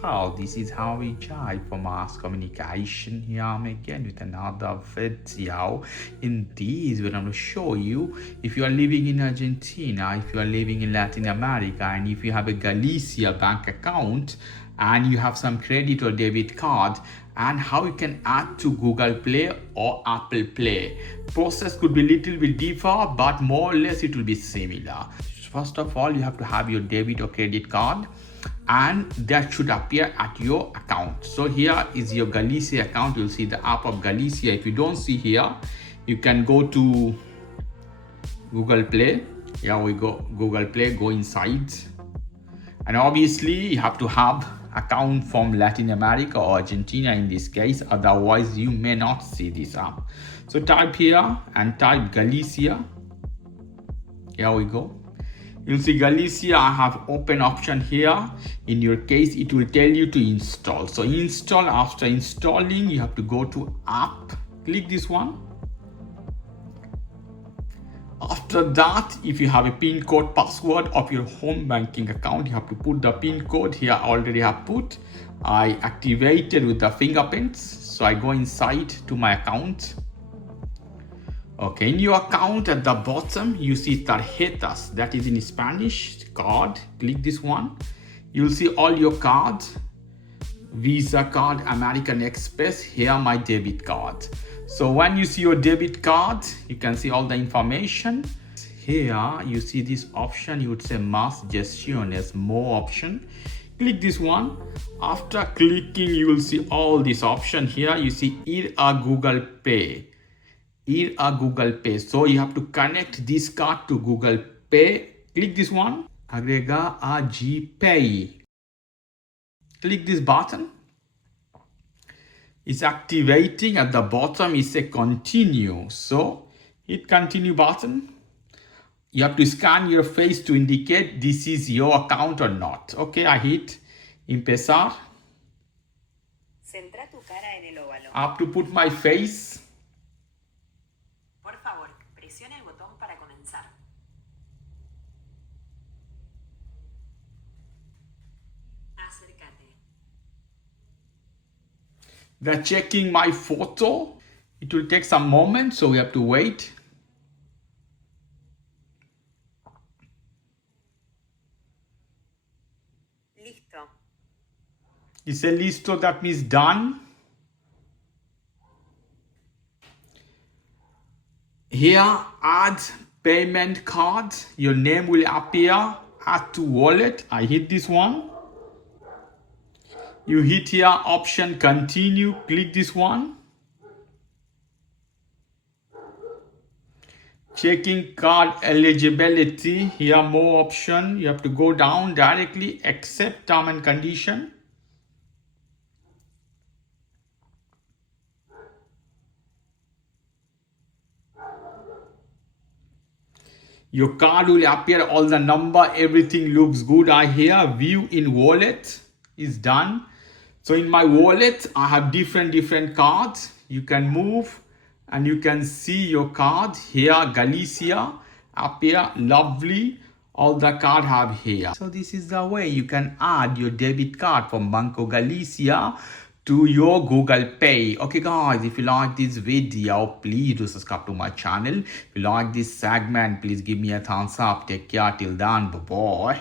how this is how we try for mass communication. Here I'm again with another video. In this we're going to show you, if you are living in Argentina, if you are living in Latin America, and if you have a Galicia bank account and you have some credit or debit card, and how you can add to Google Play or Apple Play. Process could be little bit different, but more or less it will be similar. First of all, you have to have your debit or credit card, and that should appear at your account. So here is your Galicia account. You'll see the app of Galicia. If you don't see here, you can go to Google Play. Here we go, Google Play, go inside. And obviously you have to have account from Latin America or Argentina in this case, otherwise you may not see this app. So type here and type Galicia. Here we go. You'll see Galicia. I have open option here. In your case, it will tell you to install. So install. After installing, you have to go to app. Click this one. After that, if you have a PIN code password of your home banking account, you have to put the PIN code here. I already have put. I activated with the fingerprints. So I go inside to my account. Okay, in your account at the bottom, you see tarjetas, that is in Spanish, card. Click this one. You'll see all your cards, Visa card, American Express, here my debit card. So when you see your debit card, you can see all the information. Here you see this option, you would say más gestiones, more option. Click this one. After clicking, you will see all this option here. You see Ir a Google Pay. Ir a Google Pay. So you have to connect this card to Google Pay. Click this one. Agrega a GPay. Click this button. It's activating. At the bottom it says continue. So hit continue button. You have to scan your face to indicate this is your account or not. Okay, I hit empezar. Centra tu cara en el óvalo. I have to put my face. Por favor, presiona el botón para comenzar. Acércate. They're checking my photo. It will take some moment, so we have to wait. Listo. It says listo, that means done. Here, add payment card. Your name will appear. Add to wallet. I hit this one. You hit here option continue. Click this one. Checking card eligibility. Here more option. You have to go down directly. Accept term and condition. Your card will appear, all the number, everything looks good. I hear view in wallet is done. So in my wallet, I have different cards. You can move and you can see your card here. Galicia appear, lovely. All the card have here. So this is the way you can add your debit card from Banco Galicia to your Google Pay. Okay guys, if you like this video, please do subscribe to my channel. If you like this segment, please give me a thumbs up. Take care till then. Bye bye.